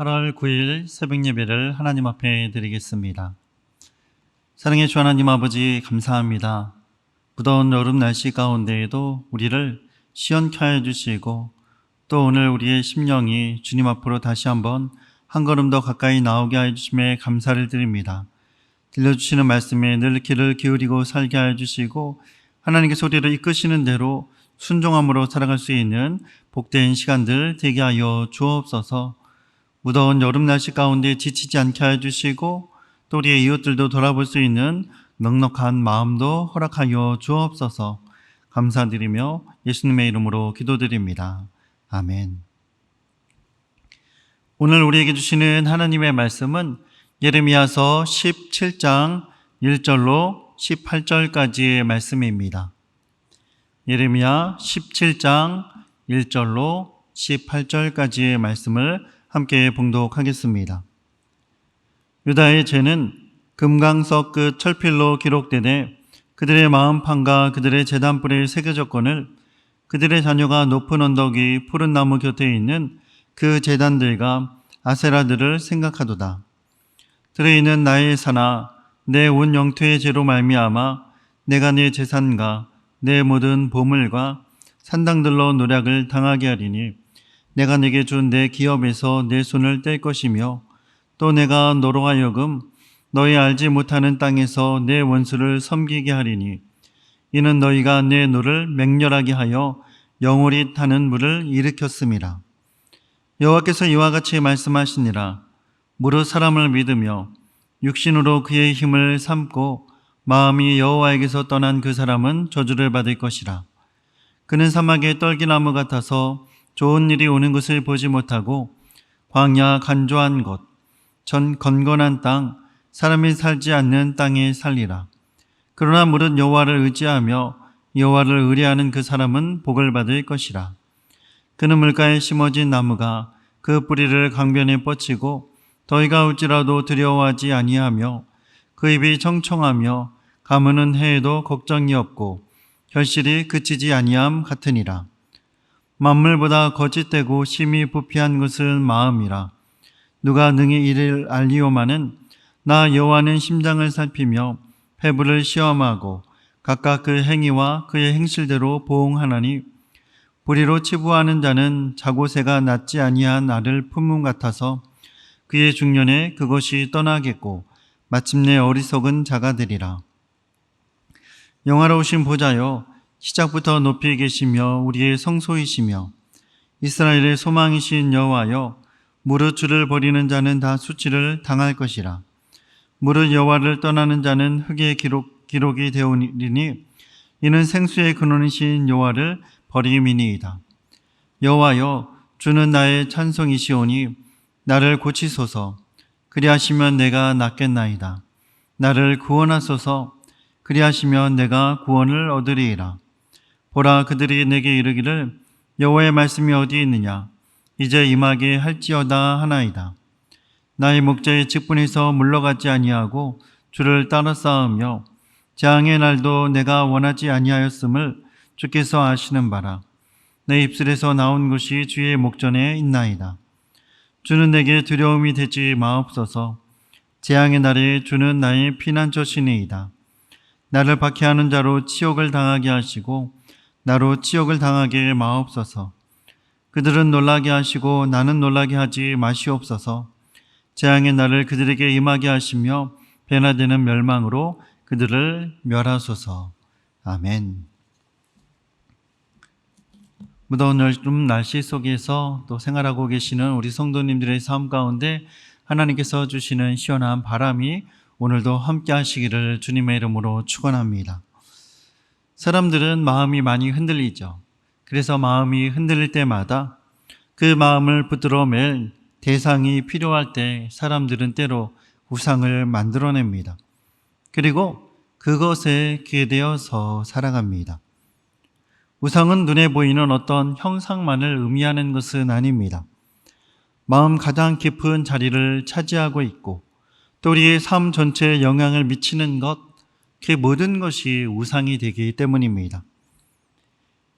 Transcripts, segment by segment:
8월 9일 새벽 예배를 하나님 앞에 드리겠습니다. 사랑의 주 하나님 아버지, 감사합니다. 무더운 여름 날씨 가운데에도 우리를 시원케 하여 주시고, 또 오늘 우리의 심령이 주님 앞으로 다시 한번 한 걸음 더 가까이 나오게 하여 주심에 감사를 드립니다. 들려주시는 말씀에 늘 귀를 기울이고 살게 하여 주시고, 하나님의 소리를 이끄시는 대로 순종함으로 살아갈 수 있는 복된 시간들 되게 하여 주옵소서. 무더운 여름 날씨 가운데 지치지 않게 하여 주시고, 또 우리의 이웃들도 돌아볼 수 있는 넉넉한 마음도 허락하여 주옵소서. 감사드리며 예수님의 이름으로 기도드립니다. 아멘. 오늘 우리에게 주시는 하나님의 말씀은 예레미야서 17장 1절로 18절까지의 말씀입니다. 예레미야 17장 1절로 18절까지의 말씀을 함께 봉독하겠습니다. 유다의 죄는 금강석 끝 철필로 기록되되 그들의 마음판과 그들의 제단불에 새겨졌거늘 그들의 자녀가 높은 언덕 위 푸른 나무 곁에 있는 그 제단들과 아세라들을 생각하도다. 들에 있는 나의 산아, 내 온 영토의 죄로 말미암아 내가 내 재산과 내 모든 보물과 산당들로 노략을 당하게 하리니 내가 네게 준 내 기업에서 내 손을 뗄 것이며, 또 내가 너로 하여금 너희 알지 못하는 땅에서 내 원수를 섬기게 하리니 이는 너희가 내 노를 맹렬하게 하여 영홀히 타는 물을 일으켰음이라. 여호와께서 이와 같이 말씀하시니라. 무릇 사람을 믿으며 육신으로 그의 힘을 삼고 마음이 여호와에게서 떠난 그 사람은 저주를 받을 것이라. 그는 사막의 떨기나무 같아서 좋은 일이 오는 것을 보지 못하고 광야 간조한 곳, 전 건건한 땅, 사람이 살지 않는 땅에 살리라. 그러나 무릇 여호와를 의지하며 여호와를 의뢰하는 그 사람은 복을 받을 것이라. 그는 물가에 심어진 나무가 그 뿌리를 강변에 뻗치고 더위가 올지라도 두려워하지 아니하며 그 입이 청청하며 가무는 해에도 걱정이 없고 결실이 그치지 아니함 같으니라. 만물보다 거짓되고 심히 부패한 것은 마음이라. 누가 능히 이를 알리오마는 나 여호와는 심장을 살피며 폐부를 시험하고 각각 그 행위와 그의 행실대로 보응하나니 불의로 치부하는 자는 자고새가 낫지 아니한 알을 품음 같아서 그의 중년에 그것이 떠나겠고 마침내 어리석은 자가 되리라. 영화로우신 보좌여, 시작부터 높이 계시며 우리의 성소이시며 이스라엘의 소망이신 여호와여, 무릇 주를 버리는 자는 다 수치를 당할 것이라. 무릇 여호와를 떠나는 자는 흙의 기록이 되오리니 이는 생수의 근원이신 여호와를 버림이니이다. 여호와여, 주는 나의 찬송이시오니 나를 고치소서. 그리하시면 내가 낫겠나이다. 나를 구원하소서. 그리하시면 내가 구원을 얻으리이다. 보라, 그들이 내게 이르기를 여호와의 말씀이 어디 있느냐, 이제 임하게 할지어다 하나이다. 나의 목자의 직분에서 물러가지 아니하고 주를 따라 싸우며 재앙의 날도 내가 원하지 아니하였음을 주께서 아시는 바라. 내 입술에서 나온 것이 주의 목전에 있나이다. 주는 내게 두려움이 되지 마옵소서. 재앙의 날에 주는 나의 피난처시니이다. 나를 박해하는 자로 치욕을 당하게 하시고 나로 치욕을 당하게 마옵소서. 그들은 놀라게 하시고 나는 놀라게 하지 마시옵소서. 재앙의 날을 그들에게 임하게 하시며 변화되는 멸망으로 그들을 멸하소서. 아멘. 무더운 여름 날씨 속에서 또 생활하고 계시는 우리 성도님들의 삶 가운데 하나님께서 주시는 시원한 바람이 오늘도 함께 하시기를 주님의 이름으로 축원합니다. 사람들은 마음이 많이 흔들리죠. 그래서 마음이 흔들릴 때마다 그 마음을 붙들어맬 대상이 필요할 때 사람들은 때로 우상을 만들어냅니다. 그리고 그것에 기대어서 살아갑니다. 우상은 눈에 보이는 어떤 형상만을 의미하는 것은 아닙니다. 마음 가장 깊은 자리를 차지하고 있고 또 우리의 삶 전체에 영향을 미치는 것, 그 모든 것이 우상이 되기 때문입니다.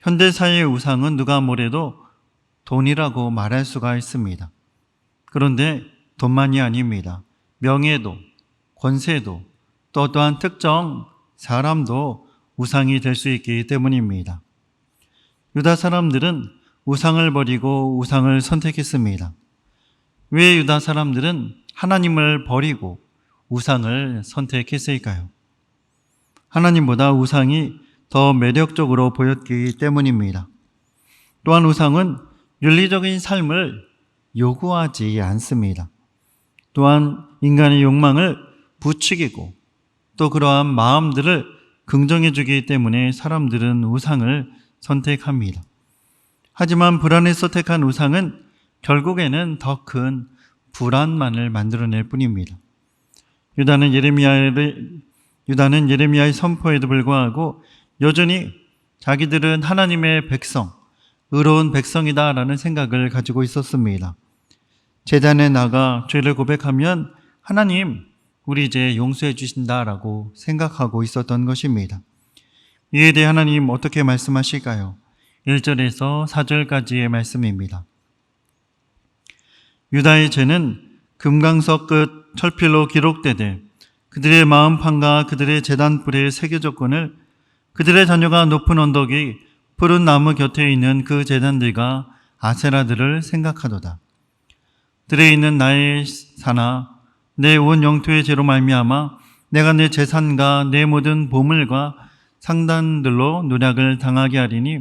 현대사회의 우상은 누가 뭐래도 돈이라고 말할 수가 있습니다. 그런데 돈만이 아닙니다. 명예도, 권세도, 또 어떠한 특정 사람도 우상이 될 수 있기 때문입니다. 유다 사람들은 우상을 버리고 우상을 선택했습니다. 왜 유다 사람들은 하나님을 버리고 우상을 선택했을까요? 하나님보다 우상이 더 매력적으로 보였기 때문입니다. 또한 우상은 윤리적인 삶을 요구하지 않습니다. 또한 인간의 욕망을 부추기고 또 그러한 마음들을 긍정해 주기 때문에 사람들은 우상을 선택합니다. 하지만 불안에서 택한 우상은 결국에는 더 큰 불안만을 만들어낼 뿐입니다. 유다는 예레미야의 선포에도 불구하고 여전히 자기들은 하나님의 백성, 의로운 백성이다라는 생각을 가지고 있었습니다. 제단에 나가 죄를 고백하면 하나님, 우리 이제 용서해 주신다라고 생각하고 있었던 것입니다. 이에 대해 하나님 어떻게 말씀하실까요? 1절에서 4절까지의 말씀입니다. 유다의 죄는 금강석 끝 철필로 기록되되 그들의 마음판과 그들의 제단불에 새겨졌거늘 그들의 자녀가 높은 언덕이 푸른 나무 곁에 있는 그 제단들과 아세라들을 생각하도다. 들에 있는 나의 산아 내 온 영토의 죄로 말미암아 내가 내 재산과 내 모든 보물과 상단들로 노략을 당하게 하리니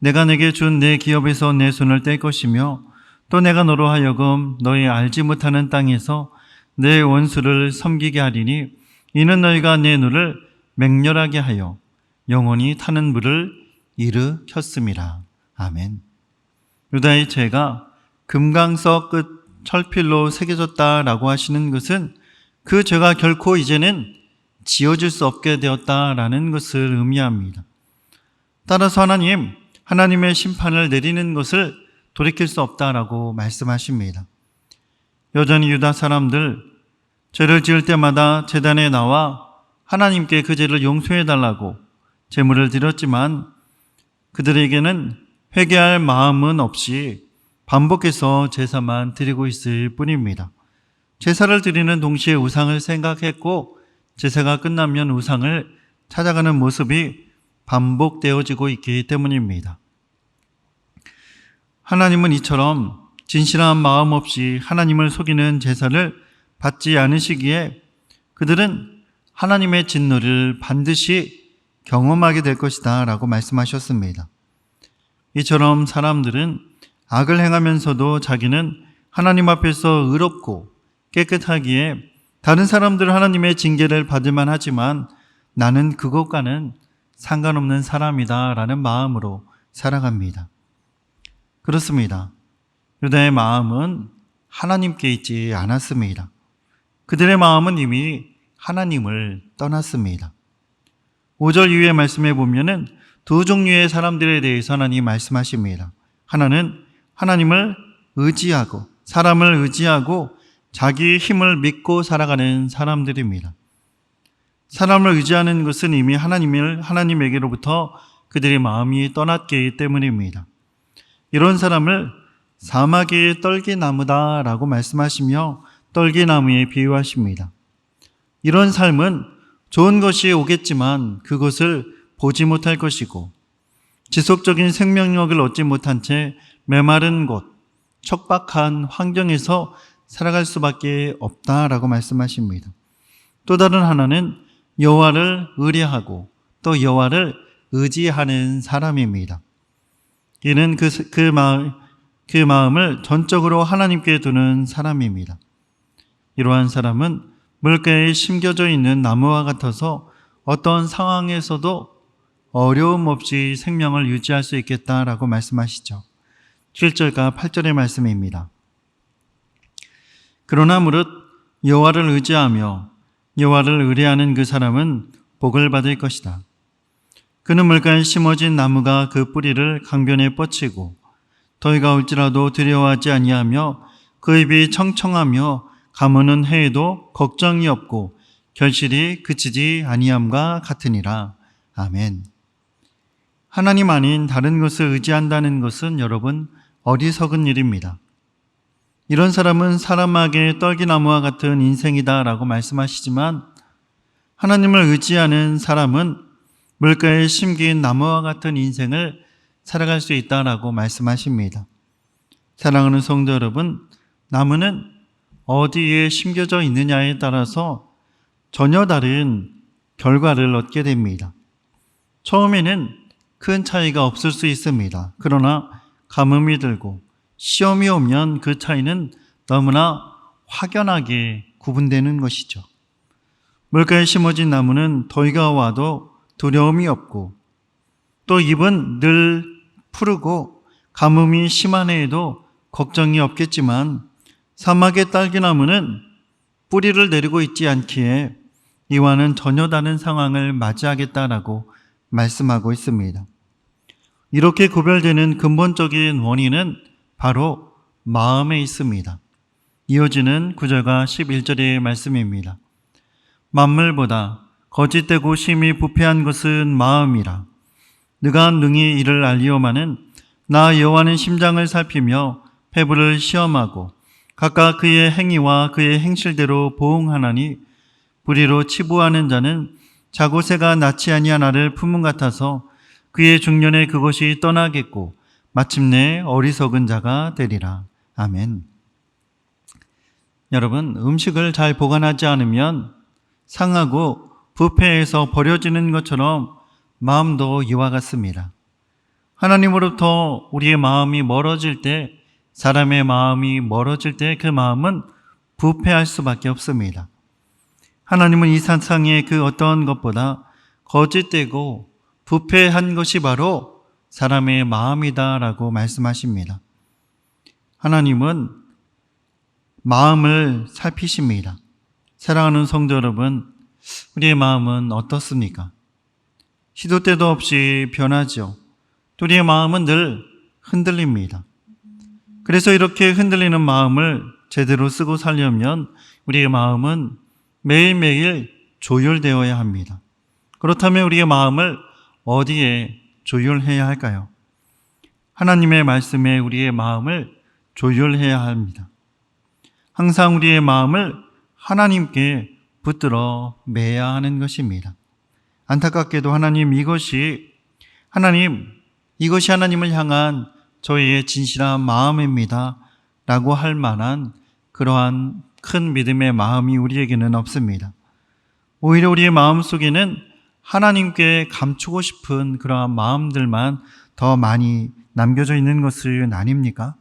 내가 내게 준 내 기업에서 내 손을 뗄 것이며 또 내가 너로 하여금 너의 알지 못하는 땅에서 내 원수를 섬기게 하리니 이는 너희가 내 눈을 맹렬하게 하여 영원히 타는 물을 일으켰음이라. 아멘. 유다의 죄가 금강석 끝 철필로 새겨졌다라고 하시는 것은 그 죄가 결코 이제는 지워질 수 없게 되었다라는 것을 의미합니다. 따라서 하나님의 심판을 내리는 것을 돌이킬 수 없다라고 말씀하십니다. 여전히 유다 사람들 죄를 지을 때마다 제단에 나와 하나님께 그 죄를 용서해 달라고 제물을 드렸지만 그들에게는 회개할 마음은 없이 반복해서 제사만 드리고 있을 뿐입니다. 제사를 드리는 동시에 우상을 생각했고 제사가 끝나면 우상을 찾아가는 모습이 반복되어지고 있기 때문입니다. 하나님은 이처럼 진실한 마음 없이 하나님을 속이는 제사를 받지 않으시기에 그들은 하나님의 진노를 반드시 경험하게 될 것이다 라고 말씀하셨습니다. 이처럼 사람들은 악을 행하면서도 자기는 하나님 앞에서 의롭고 깨끗하기에 다른 사람들은 하나님의 징계를 받을만 하지만 나는 그것과는 상관없는 사람이다 라는 마음으로 살아갑니다. 그렇습니다. 유다의 마음은 하나님께 있지 않았습니다. 그들의 마음은 이미 하나님을 떠났습니다. 5절 이후의 말씀에 보면은 두 종류의 사람들에 대해서 하나님이 말씀하십니다. 하나는 하나님을 의지하고 사람을 의지하고 자기의 힘을 믿고 살아가는 사람들입니다. 사람을 의지하는 것은 이미 하나님에게로부터 그들의 마음이 떠났기 때문입니다. 이런 사람을 사마귀의 떨기나무다라고 말씀하시며 떨기나무에 비유하십니다. 이런 삶은 좋은 것이 오겠지만 그것을 보지 못할 것이고 지속적인 생명력을 얻지 못한 채 메마른 곳, 척박한 환경에서 살아갈 수밖에 없다라고 말씀하십니다. 또 다른 하나는 여호와를 의뢰하고 또 여호와를 의지하는 사람입니다. 이는 그 마음을 전적으로 하나님께 두는 사람입니다. 이러한 사람은 물가에 심겨져 있는 나무와 같아서 어떤 상황에서도 어려움 없이 생명을 유지할 수 있겠다라고 말씀하시죠. 7절과 8절의 말씀입니다. 그러나 무릇 여호와를 의지하며 여호와를 의뢰하는 그 사람은 복을 받을 것이다. 그는 물가에 심어진 나무가 그 뿌리를 강변에 뻗치고 더위가 올지라도 두려워하지 아니하며 그 잎이 청청하며 가무는 해에도 걱정이 없고 결실이 그치지 아니함과 같으니라. 아멘. 하나님 아닌 다른 것을 의지한다는 것은 여러분 어리석은 일입니다. 이런 사람은 사람에게 떨기나무와 같은 인생이다라고 말씀하시지만 하나님을 의지하는 사람은 물가에 심긴 나무와 같은 인생을 살아갈 수 있다라고 말씀하십니다. 사랑하는 성도 여러분, 나무는 어디에 심겨져 있느냐에 따라서 전혀 다른 결과를 얻게 됩니다. 처음에는 큰 차이가 없을 수 있습니다. 그러나 가뭄이 들고 시험이 오면 그 차이는 너무나 확연하게 구분되는 것이죠. 물가에 심어진 나무는 더위가 와도 두려움이 없고 또 잎은 늘 푸르고 가뭄이 심한 해에도 걱정이 없겠지만 사막의 딸기나무는 뿌리를 내리고 있지 않기에 이와는 전혀 다른 상황을 맞이하겠다라고 말씀하고 있습니다. 이렇게 구별되는 근본적인 원인은 바로 마음에 있습니다. 이어지는 9절과 11절의 말씀입니다. 만물보다 거짓되고 심히 부패한 것은 마음이라. 너가 능히 이를 알리오마는 나 여호와는 심장을 살피며 폐부를 시험하고 각각 그의 행위와 그의 행실대로 보응하나니 불의로 치부하는 자는 자고새가 낫지 아니한 알을 품은 같아서 그의 중년에 그것이 떠나겠고 마침내 어리석은 자가 되리라. 아멘. 여러분, 음식을 잘 보관하지 않으면 상하고 부패해서 버려지는 것처럼 마음도 이와 같습니다. 하나님으로부터 우리의 마음이 멀어질 때, 사람의 마음이 멀어질 때 그 마음은 부패할 수밖에 없습니다. 하나님은 이 세상의 그 어떤 것보다 거짓되고 부패한 것이 바로 사람의 마음이다라고 말씀하십니다. 하나님은 마음을 살피십니다. 사랑하는 성도 여러분, 우리의 마음은 어떻습니까? 시도 때도 없이 변하죠. 우리의 마음은 늘 흔들립니다. 그래서 이렇게 흔들리는 마음을 제대로 쓰고 살려면 우리의 마음은 매일매일 조율되어야 합니다. 그렇다면 우리의 마음을 어디에 조율해야 할까요? 하나님의 말씀에 우리의 마음을 조율해야 합니다. 항상 우리의 마음을 하나님께 붙들어 매야 하는 것입니다. 안타깝게도 이것이 하나님을 향한 저희의 진실한 마음입니다 라고 할 만한 그러한 큰 믿음의 마음이 우리에게는 없습니다. 오히려 우리의 마음 속에는 하나님께 감추고 싶은 그러한 마음들만 더 많이 남겨져 있는 것은 아닙니까?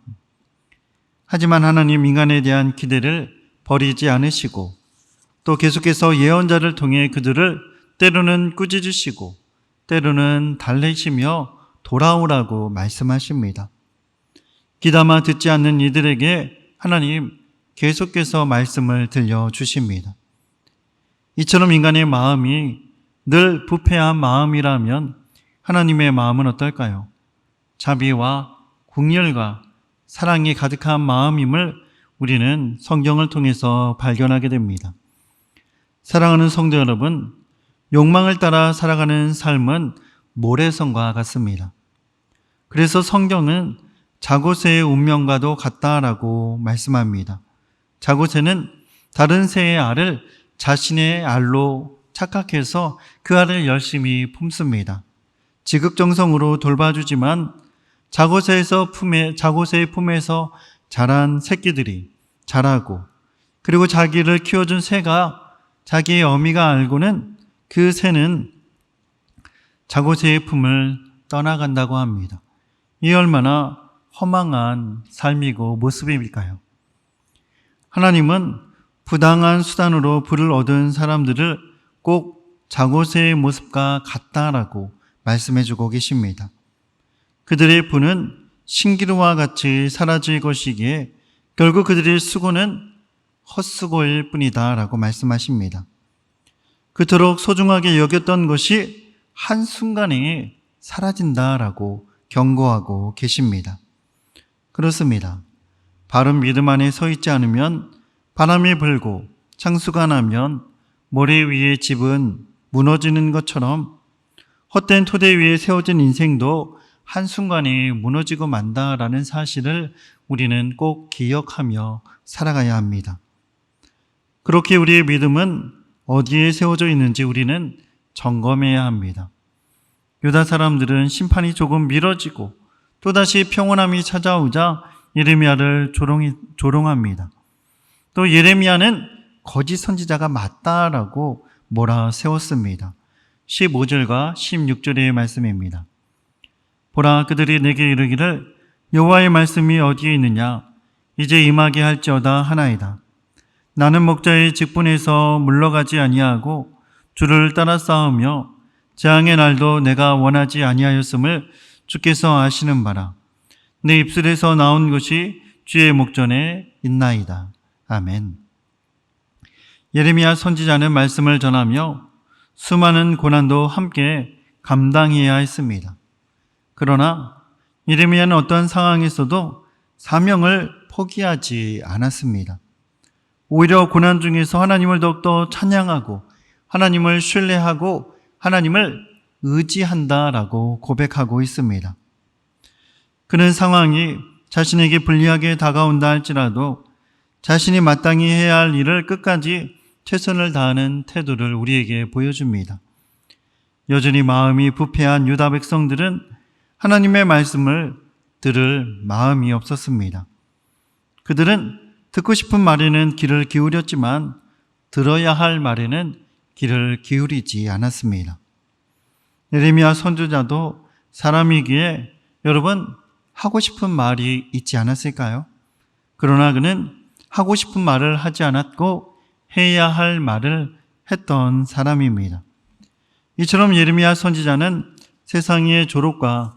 하지만 하나님 인간에 대한 기대를 버리지 않으시고 또 계속해서 예언자를 통해 그들을 때로는 꾸짖으시고 때로는 달래시며 돌아오라고 말씀하십니다. 귀담아 듣지 않는 이들에게 하나님 계속해서 말씀을 들려주십니다. 이처럼 인간의 마음이 늘 부패한 마음이라면 하나님의 마음은 어떨까요? 자비와 긍휼과 사랑이 가득한 마음임을 우리는 성경을 통해서 발견하게 됩니다. 사랑하는 성도 여러분, 욕망을 따라 살아가는 삶은 모래성과 같습니다. 그래서 성경은 자고새의 운명과도 같다라고 말씀합니다. 자고새는 다른 새의 알을 자신의 알로 착각해서 그 알을 열심히 품습니다. 지극정성으로 돌봐주지만 자고새의 품에서 자란 새끼들이 자라고 그리고 자기를 키워준 새가 자기의 어미가 알고는 그 새는 자고새의 품을 떠나간다고 합니다. 이 얼마나 허망한 삶이고 모습일까요? 하나님은 부당한 수단으로 부를 얻은 사람들을 꼭 자고새의 모습과 같다라고 말씀해주고 계십니다. 그들의 부는 신기루와 같이 사라질 것이기에 결국 그들의 수고는 헛수고일 뿐이다 라고 말씀하십니다. 그토록 소중하게 여겼던 것이 한순간에 사라진다라고 경고하고 계십니다. 그렇습니다. 바른 믿음 안에 서 있지 않으면 바람이 불고 창수가 나면 모래 위의 집은 무너지는 것처럼 헛된 토대 위에 세워진 인생도 한순간에 무너지고 만다라는 사실을 우리는 꼭 기억하며 살아가야 합니다. 그렇게 우리의 믿음은 어디에 세워져 있는지 우리는 점검해야 합니다. 유다 사람들은 심판이 조금 미뤄지고 또다시 평온함이 찾아오자 예레미야를 조롱합니다. 또 예레미야는 거짓 선지자가 맞다라고 몰아세웠습니다. 15절과 16절의 말씀입니다. 보라, 그들이 내게 이르기를 여호와의 말씀이 어디에 있느냐? 이제 임하게 할지어다 하나이다. 나는 목자의 직분에서 물러가지 아니하고 주를 따라 싸우며 재앙의 날도 내가 원하지 아니하였음을 주께서 아시는 바라. 내 입술에서 나온 것이 주의 목전에 있나이다. 아멘. 예레미야 선지자는 말씀을 전하며 수많은 고난도 함께 감당해야 했습니다. 그러나 예레미야는 어떠한 상황에서도 사명을 포기하지 않았습니다. 오히려 고난 중에서 하나님을 더욱더 찬양하고 하나님을 신뢰하고 하나님을 의지한다라고 고백하고 있습니다. 그는 상황이 자신에게 불리하게 다가온다 할지라도 자신이 마땅히 해야 할 일을 끝까지 최선을 다하는 태도를 우리에게 보여줍니다. 여전히 마음이 부패한 유다 백성들은 하나님의 말씀을 들을 마음이 없었습니다. 그들은 듣고 싶은 말에는 귀를 기울였지만 들어야 할 말에는 귀를 기울이지 않았습니다. 예레미야 선지자도 사람이기에 여러분 하고 싶은 말이 있지 않았을까요? 그러나 그는 하고 싶은 말을 하지 않았고 해야 할 말을 했던 사람입니다. 이처럼 예레미야 선지자는 세상의 조롱과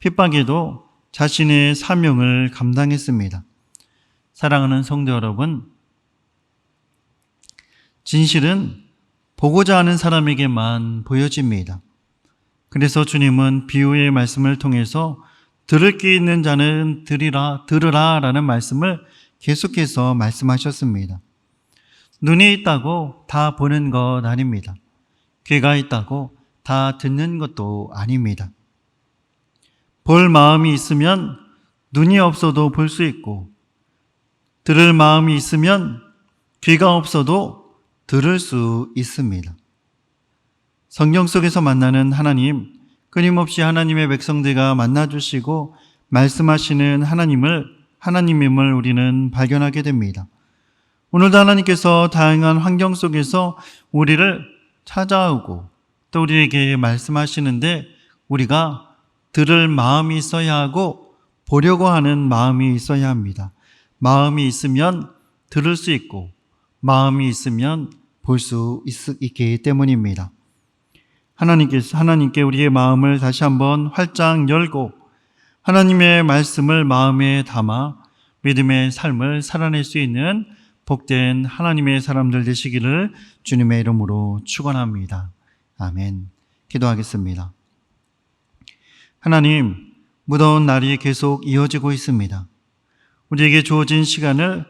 핍박에도 자신의 사명을 감당했습니다. 사랑하는 성도 여러분, 진실은 보고자 하는 사람에게만 보여집니다. 그래서 주님은 비유의 말씀을 통해서 들을 귀 있는 자는 들으라 라는 말씀을 계속해서 말씀하셨습니다. 눈이 있다고 다 보는 것 아닙니다. 귀가 있다고 다 듣는 것도 아닙니다. 볼 마음이 있으면 눈이 없어도 볼 수 있고 들을 마음이 있으면 귀가 없어도 들을 수 있습니다. 성경 속에서 만나는 하나님, 끊임없이 하나님의 백성들과 만나주시고 말씀하시는 하나님임을 우리는 발견하게 됩니다. 오늘도 하나님께서 다양한 환경 속에서 우리를 찾아오고 또 우리에게 말씀하시는데 우리가 들을 마음이 있어야 하고 보려고 하는 마음이 있어야 합니다. 마음이 있으면 들을 수 있고 마음이 있으면 볼 수 있기 때문입니다. 하나님께 우리의 마음을 다시 한번 활짝 열고 하나님의 말씀을 마음에 담아 믿음의 삶을 살아낼 수 있는 복된 하나님의 사람들 되시기를 주님의 이름으로 축원합니다. 아멘. 기도하겠습니다. 하나님, 무더운 날이 계속 이어지고 있습니다. 우리에게 주어진 시간을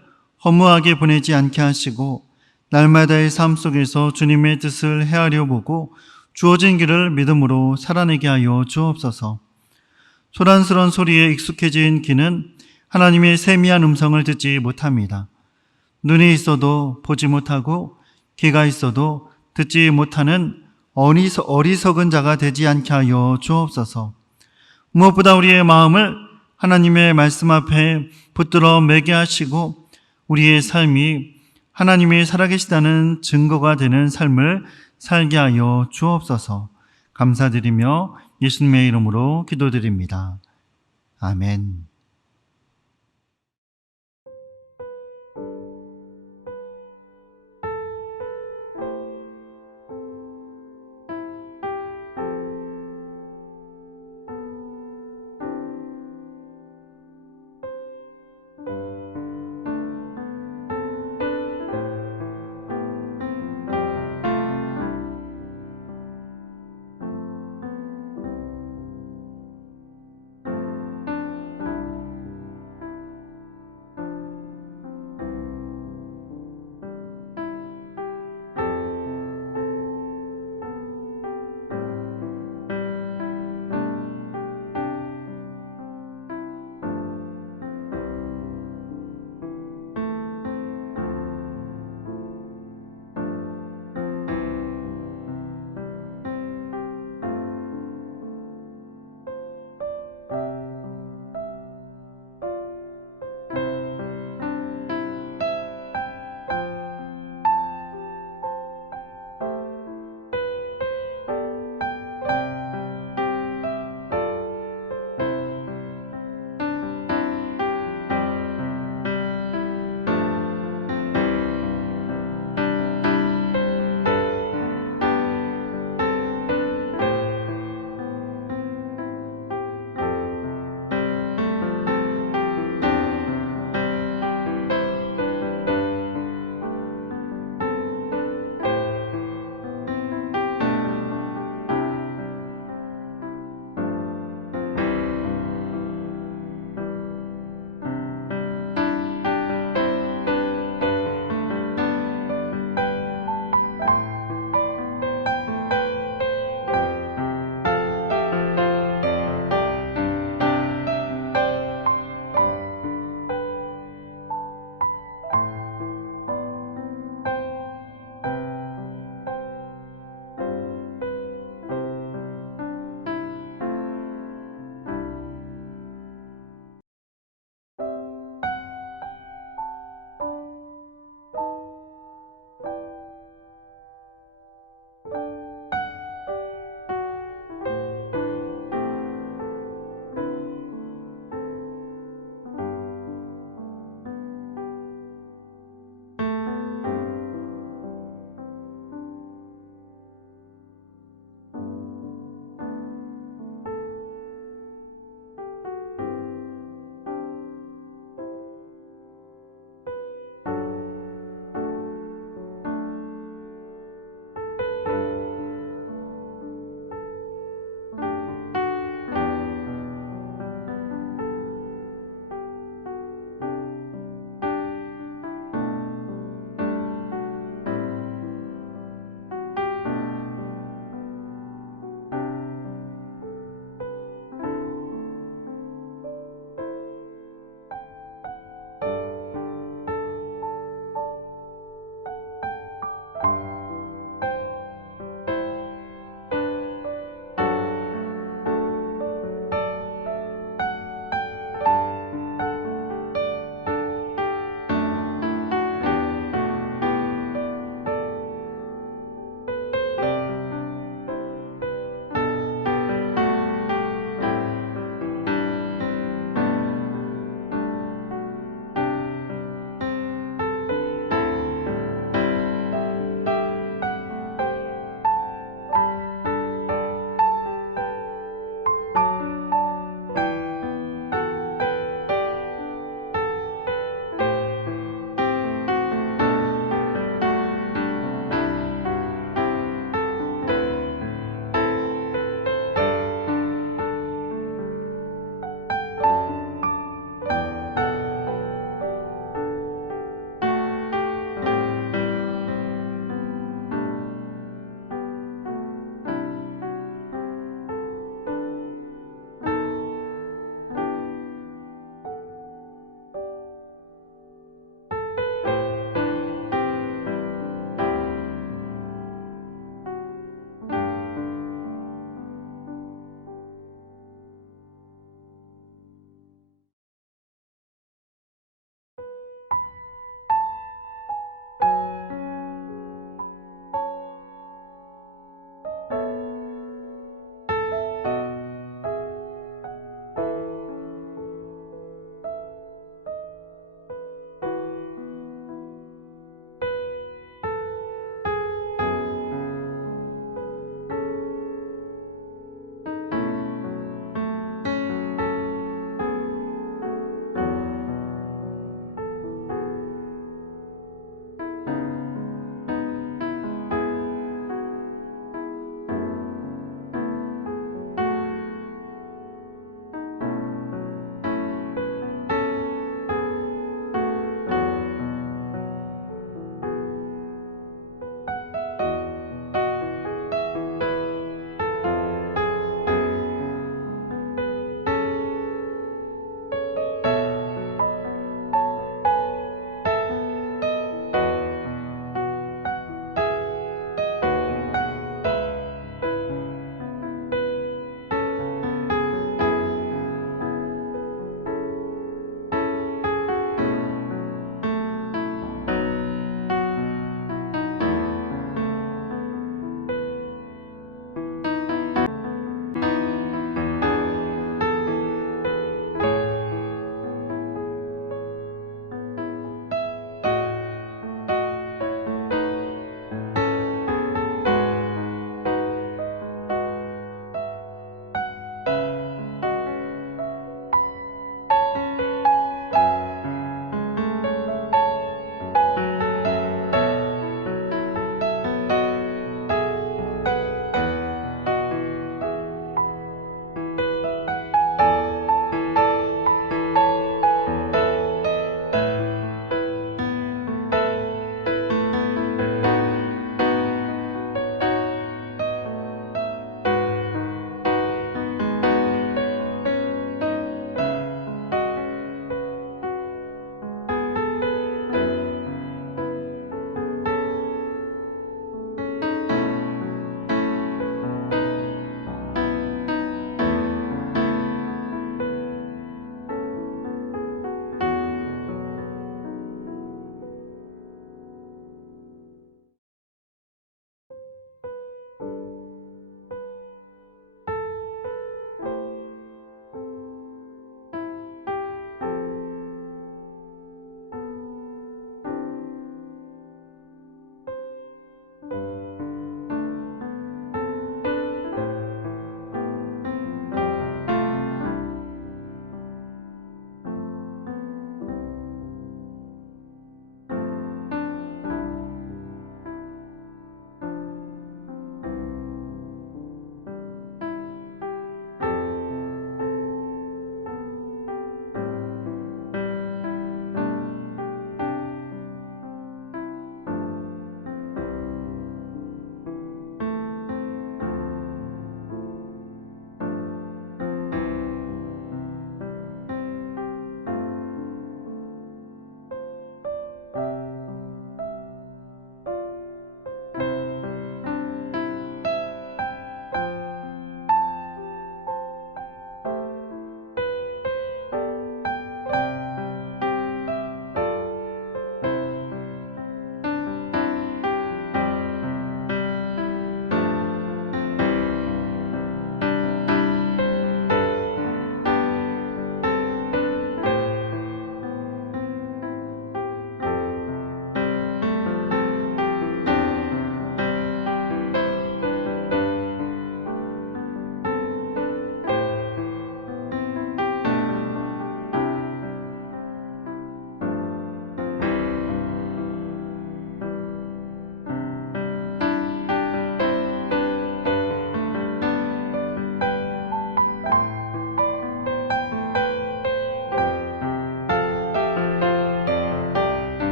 허무하게 보내지 않게 하시고 날마다의 삶 속에서 주님의 뜻을 헤아려 보고 주어진 길을 믿음으로 살아내게 하여 주옵소서. 소란스러운 소리에 익숙해진 귀는 하나님의 세미한 음성을 듣지 못합니다. 눈이 있어도 보지 못하고 귀가 있어도 듣지 못하는 어리석은 자가 되지 않게 하여 주옵소서. 무엇보다 우리의 마음을 하나님의 말씀 앞에 붙들어 매게 하시고 우리의 삶이 하나님이 살아계시다는 증거가 되는 삶을 살게 하여 주옵소서. 감사드리며 예수님의 이름으로 기도드립니다. 아멘.